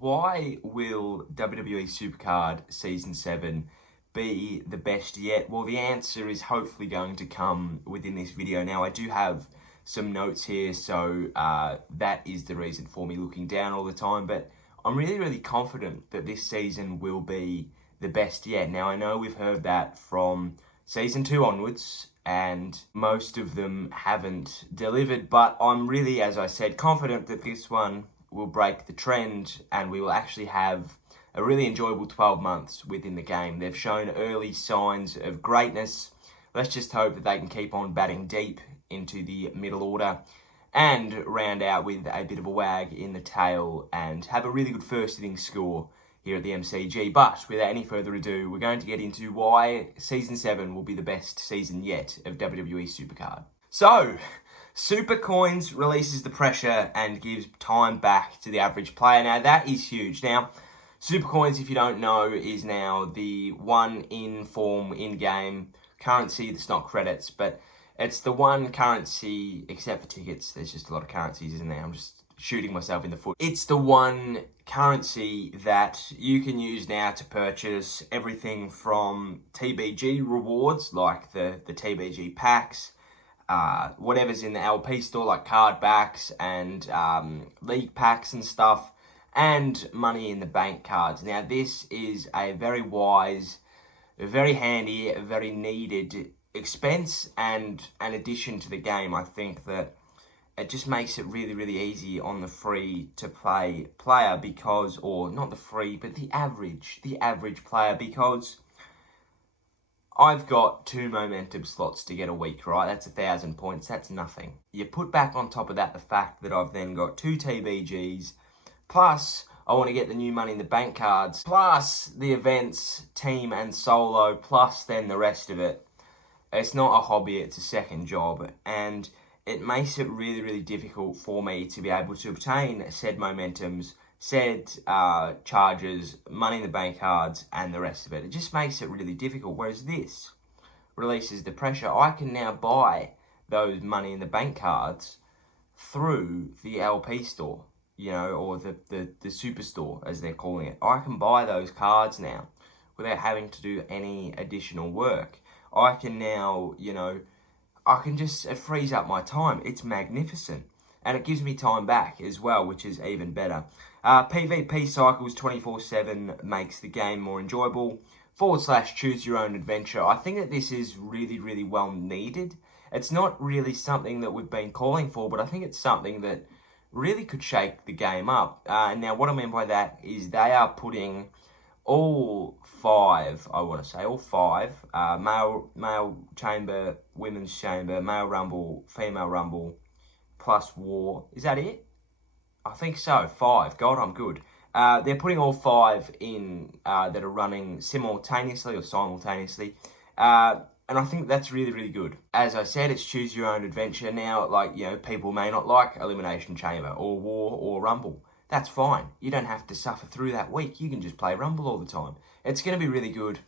Why will WWE SuperCard Season 7 be the best yet? Well, the answer is hopefully going to come within this video. Now, I do have some notes here, so that is the reason for me looking down all the time, but I'm really confident that this season will be the best yet. Now, I know we've heard that from Season 2 onwards, and most of them haven't delivered, but I'm really, as I said, confident that this one will break the trend and we will actually have a really enjoyable 12 months within the game. They've shown early signs of greatness. Let's just hope that they can keep on batting deep into the middle order and round out with a bit of a wag in the tail and have a really good first innings score here at the MCG. But without any further ado, we're going to get into why Season 7 will be the best season yet of WWE SuperCard. So, Super Coins releases the pressure and gives time back to the average player. Now, that is huge. Now, Super Coins, if you don't know, is now the one in-form, in-game currency that's not credits, but it's the one currency, except for tickets. There's just a lot of currencies, isn't there? I'm just shooting myself in the foot. It's the one currency that you can use now to purchase everything from TBG rewards, like the TBG packs, whatever's in the LP store, like card backs and league packs and stuff, and money in the bank cards. Now, this is a very wise, very handy, very needed expense and an addition to the game. I think that it just makes it really easy on the free-to-play player because, or not the free, but the average player, because I've got 2 momentum slots to get a week, right? That's 1,000 points. That's nothing. You put back on top of that the fact that I've then got 2 TBGs, plus I want to get the new Money in the Bank cards, plus the events, team and solo, plus then the rest of it. It's not a hobby, it's a second job, and it makes it really difficult for me to be able to obtain said momentums, said charges, Money in the Bank cards, and the rest of it. It just makes it really difficult, whereas this releases the pressure. I can now buy those Money in the Bank cards through the LP store, you know, or the superstore, as they're calling it. I can buy those cards now without having to do any additional work. I can now, you know, it frees up my time. It's magnificent. And it gives me time back as well, which is even better. PvP cycles 24/7 makes the game more enjoyable. / choose your own adventure. I think that this is really well needed. It's not really something that we've been calling for, but I think it's something that really could shake the game up. Now, what I mean by that is they are putting all 5, male chamber, women's chamber, male rumble, female rumble, plus war. Is that it? I think so. 5. God, I'm good. They're putting all 5 in that are running simultaneously. And I think that's really good. As I said, it's choose your own adventure. Now, like, you know, people may not like Elimination Chamber or War or Rumble. That's fine. You don't have to suffer through that week. You can just play Rumble all the time. It's going to be really good.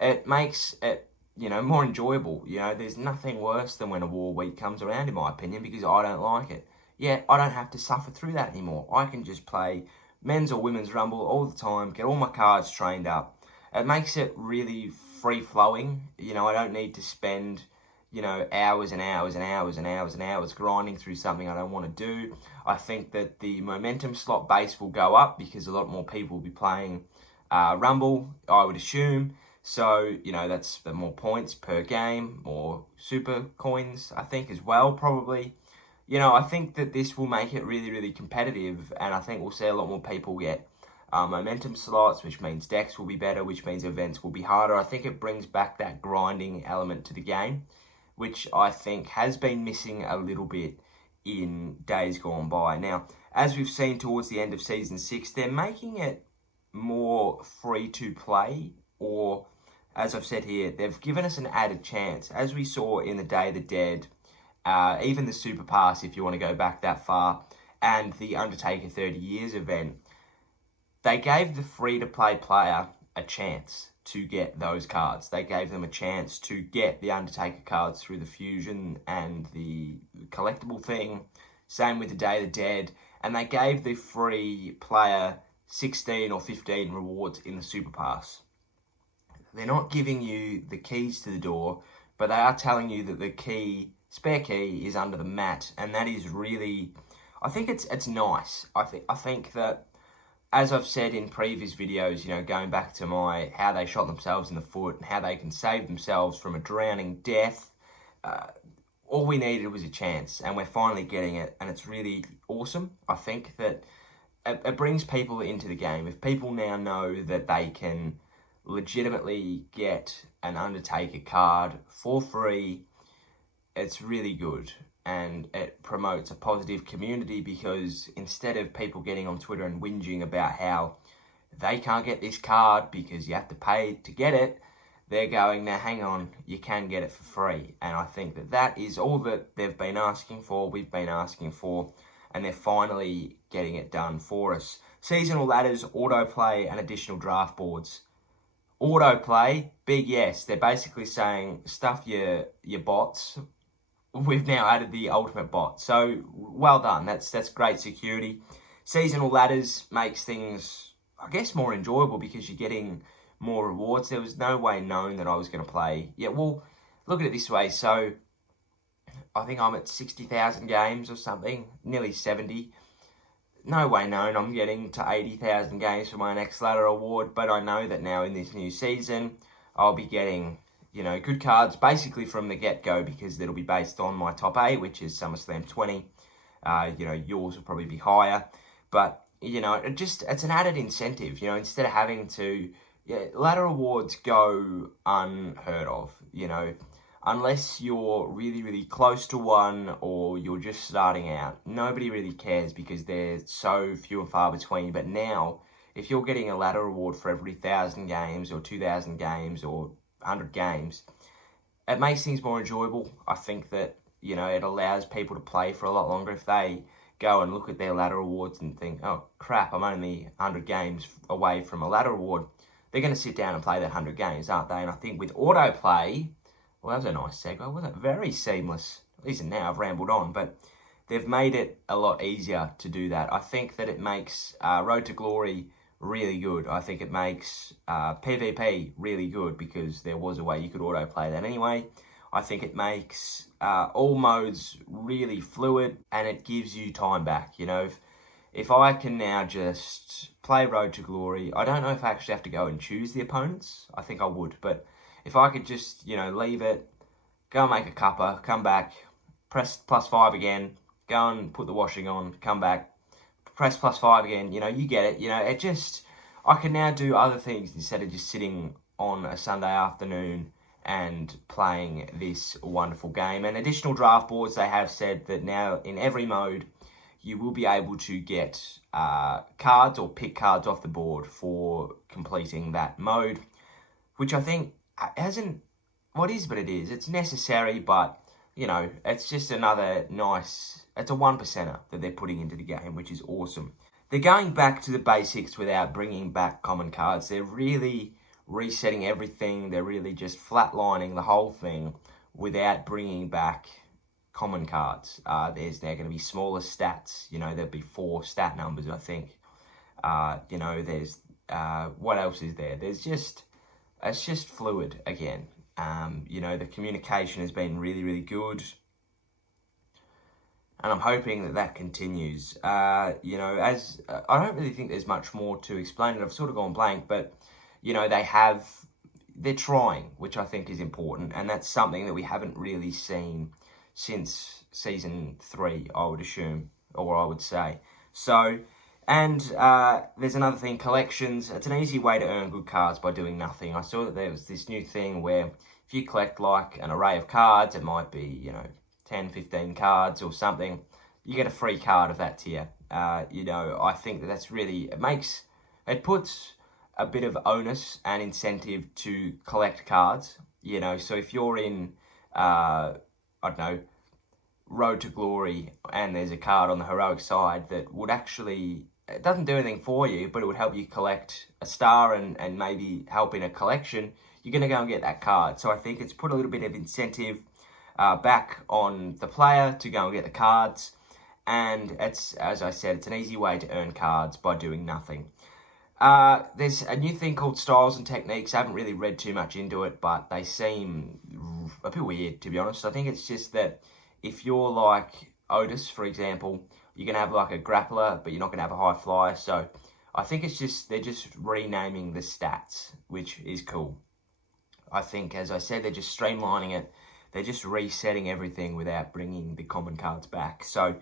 It makes it, you know, more enjoyable. You know, there's nothing worse than when a War week comes around, in my opinion, because I don't like it. Yet, I don't have to suffer through that anymore. I can just play men's or women's Rumble all the time, get all my cards trained up. It makes it really free-flowing. You know, I don't need to spend, you know, hours and hours grinding through something I don't want to do. I think that the momentum slot base will go up because a lot more people will be playing Rumble, I would assume. So, you know, that's more points per game, more super coins, I think, as well, probably. You know, I think that this will make it really competitive, and I think we'll see a lot more people get momentum slots, which means decks will be better, which means events will be harder. I think it brings back that grinding element to the game, which I think has been missing a little bit in days gone by. Now, as we've seen towards the end of Season 6, they're making it more free to play, or, as I've said here, they've given us an added chance. As we saw in the Day of the Dead, even the Super Pass, if you want to go back that far, and the Undertaker 30 Years event, they gave the free-to-play player a chance to get those cards. They gave them a chance to get the Undertaker cards through the Fusion and the collectible thing. Same with the Day of the Dead. And they gave the free player 16 or 15 rewards in the Super Pass. They're not giving you the keys to the door, but they are telling you that the spare key is under the mat, and that is really, I think it's nice. I think that, as I've said in previous videos, you know, going back to how they shot themselves in the foot and how they can save themselves from a drowning death, all we needed was a chance, and we're finally getting it, and it's really awesome. I think that it brings people into the game. If people now know that they can legitimately get an Undertaker card for free, it's really good. And it promotes a positive community, because instead of people getting on Twitter and whinging about how they can't get this card because you have to pay to get it, they're going, now hang on, you can get it for free. And I think that that is all that they've been asking for, we've been asking for, and they're finally getting it done for us. Seasonal ladders, autoplay, and additional draft boards. Autoplay, big yes. They're basically saying, stuff your bots. We've now added the ultimate bot. So, well done. That's great security. Seasonal ladders makes things, I guess, more enjoyable, because you're getting more rewards. There was no way known that I was going to play. Yeah, well, look at it this way. So, I think I'm at 60,000 games or something, nearly 70. No way known I'm getting to 80,000 games for my next ladder award, but I know that now in this new season, I'll be getting, you know, good cards basically from the get-go, because it'll be based on my top 8, which is SummerSlam 20. You know, yours will probably be higher, but, you know, it's an added incentive, you know, instead of having to, ladder awards go unheard of, you know, unless you're really, really close to one or you're just starting out. Nobody really cares, because they're so few and far between. But now, if you're getting a ladder award for every 1,000 games or 2,000 games or 100 games, it makes things more enjoyable. I think that, you know, it allows people to play for a lot longer. If they go and look at their ladder awards and think, oh crap, I'm only 100 games away from a ladder award, they're going to sit down and play that 100 games, aren't they? And I think with autoplay, well, that was a nice segue, wasn't it? Very seamless. Even now, I've rambled on, but they've made it a lot easier to do that. I think that it makes Road to Glory really good. I think it makes PvP really good, because there was a way you could autoplay that anyway. I think it makes all modes really fluid, and it gives you time back. You know, if I can now just play Road to Glory, I don't know if I actually have to go and choose the opponents. I think I would, but if I could just, you know, leave it, go and make a cuppa, come back, press +5 again, go and put the washing on, come back, press +5 again, you know, you get it. You know, it just, I can now do other things instead of just sitting on a Sunday afternoon and playing this wonderful game. And additional draft boards, they have said that now in every mode, you will be able to get cards or pick cards off the board for completing that mode, which I think hasn't, what is, but it is. It's necessary, but, you know, it's just another nice, it's a 1%er that they're putting into the game, which is awesome. They're going back to the basics without bringing back common cards. They're really resetting everything. They're really just flatlining the whole thing without bringing back common cards. There's now going to be smaller stats. You know, there'll be 4 stat numbers, I think. You know, there's, what else is there? There's just, it's just fluid again. You know, the communication has been really, really good. And I'm hoping that that continues. You know, as I don't really think there's much more to explain it. I've sort of gone blank, but, you know, they're trying, which I think is important. And that's something that we haven't really seen since Season 3, I would assume, or I would say. So, and there's another thing, collections. It's an easy way to earn good cards by doing nothing. I saw that there was this new thing where if you collect like an array of cards, it might be, you know, 10, 15 cards or something, you get a free card of that tier. You know, I think that that's really, it puts a bit of onus and incentive to collect cards, you know. So if you're in, I don't know, Road to Glory, and there's a card on the heroic side that would actually, it doesn't do anything for you, but it would help you collect a star and maybe help in a collection, you're going to go and get that card. So I think it's put a little bit of incentive back on the player to go and get the cards. And it's, as I said, it's an easy way to earn cards by doing nothing. There's a new thing called styles and techniques. I haven't really read too much into it, but they seem a bit weird, to be honest. I think it's just that if you're like Otis, for example, you're going to have like a grappler, but you're not going to have a high flyer. So I think it's just, they're just renaming the stats, which is cool. I think, as I said, they're just streamlining it. They're just resetting everything without bringing the common cards back. So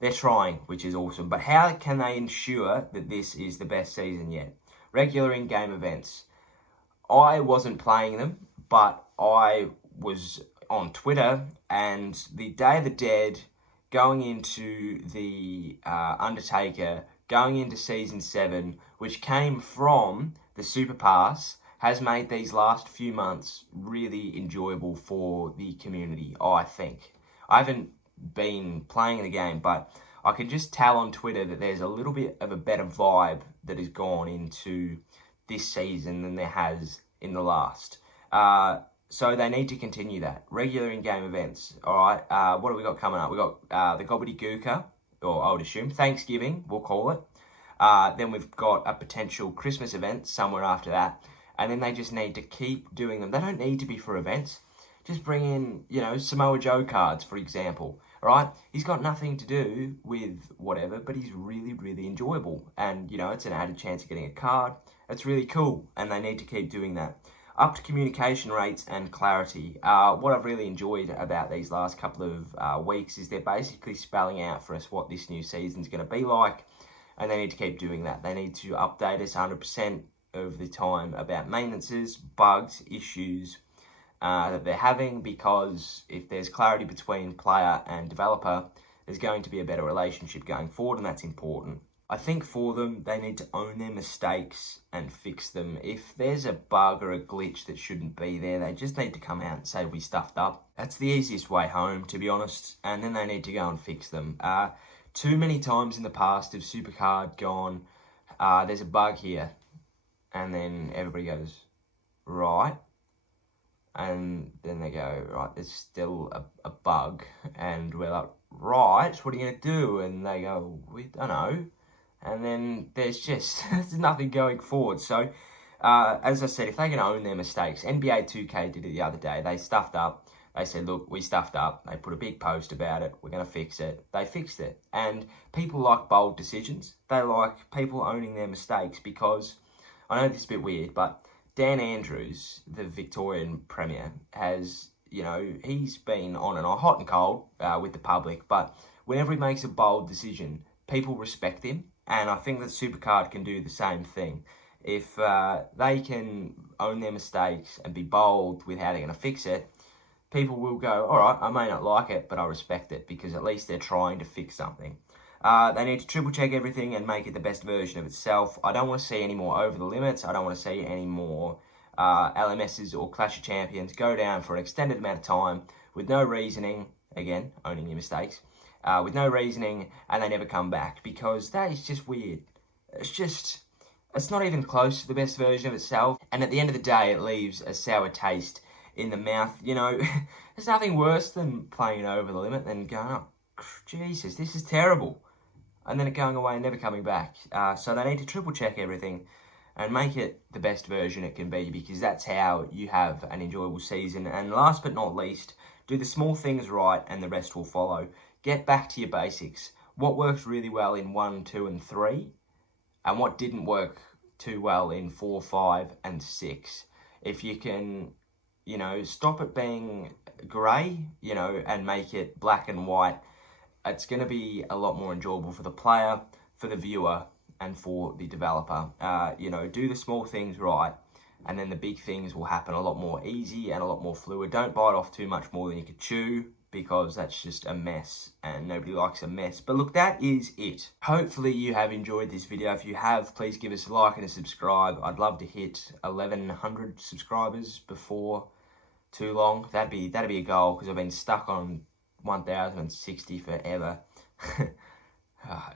they're trying, which is awesome. But how can they ensure that this is the best season yet? Regular in-game events. I wasn't playing them, but I was on Twitter, and the Day of the Dead, going into the Undertaker, going into Season 7, which came from the Super Pass, has made these last few months really enjoyable for the community, I think. I haven't been playing the game, but I can just tell on Twitter that there's a little bit of a better vibe that has gone into this season than there has in the last. So they need to continue that. Regular in-game events, all right? What have we got coming up? We've got the Gobbledygooker, or I would assume Thanksgiving, we'll call it. Then we've got a potential Christmas event somewhere after that. And then they just need to keep doing them. They don't need to be for events. Just bring in, you know, Samoa Joe cards, for example. All right? He's got nothing to do with whatever, but he's really, really enjoyable. And, you know, it's an added chance of getting a card. It's really cool, and they need to keep doing that. Upped communication rates and clarity. What I've really enjoyed about these last couple of weeks is they're basically spelling out for us what this new season's going to be like, and they need to keep doing that. They need to update us 100% of the time about maintenances, bugs, issues that they're having, because if there's clarity between player and developer, there's going to be a better relationship going forward, and that's important. I think for them, they need to own their mistakes and fix them. If there's a bug or a glitch that shouldn't be there, they just need to come out and say, we stuffed up. That's the easiest way home, to be honest, and then they need to go and fix them. Too many times in the past have SuperCard gone, there's a bug here, and then everybody goes, right, and then they go, right, there's still a bug, and we're like, right, what are you going to do? And they go, we don't know. And then there's nothing going forward. So, as I said, if they can own their mistakes, NBA 2K did it the other day. They stuffed up. They said, look, we stuffed up. They put a big post about it. We're going to fix it. They fixed it. And people like bold decisions. They like people owning their mistakes, because I know this is a bit weird, but Dan Andrews, the Victorian Premier, has, you know, he's been on and on, hot and cold with the public, but whenever he makes a bold decision, people respect him. And I think that SuperCard can do the same thing. If they can own their mistakes and be bold with how they're going to fix it, people will go, all right, I may not like it, but I respect it, because at least they're trying to fix something. They need to triple check everything and make it the best version of itself. I don't want to see any more over the limits. I don't want to see any more LMSs or Clash of Champions go down for an extended amount of time with no reasoning. Again, owning your mistakes. With no reasoning, and they never come back, because that is just weird. It's not even close to the best version of itself, and at the end of the day, it leaves a sour taste in the mouth. You know, there's nothing worse than playing over the limit than going, oh, Jesus, this is terrible, and then it going away and never coming back. So they need to triple check everything and make it the best version it can be, because that's how you have an enjoyable season. And last but not least, do the small things right and the rest will follow. Get back to your basics. What works really well in 1, 2, and 3, and what didn't work too well in 4, 5, and 6. If you can, you know, stop it being grey, you know, and make it black and white, it's going to be a lot more enjoyable for the player, for the viewer, and for the developer. You know, do the small things right, and then the big things will happen a lot more easy and a lot more fluid. Don't bite off too much more than you could chew, because that's just a mess, and nobody likes a mess. But look, that is it. Hopefully you have enjoyed this video. If you have, please give us a like and a subscribe. I'd love to hit 1,100 subscribers before too long. That'd be a goal, because I've been stuck on 1,060 forever.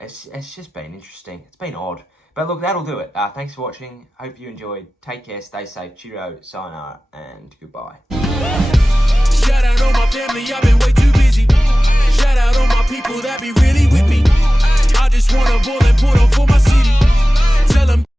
It's just been interesting. It's been odd. But look, that'll do it. Thanks for watching. Hope you enjoyed. Take care, stay safe, cheerio, sayonara, and goodbye. Shout out on my family, I've been way too busy. Shout out on my people that be really with me. I just wanna ball and put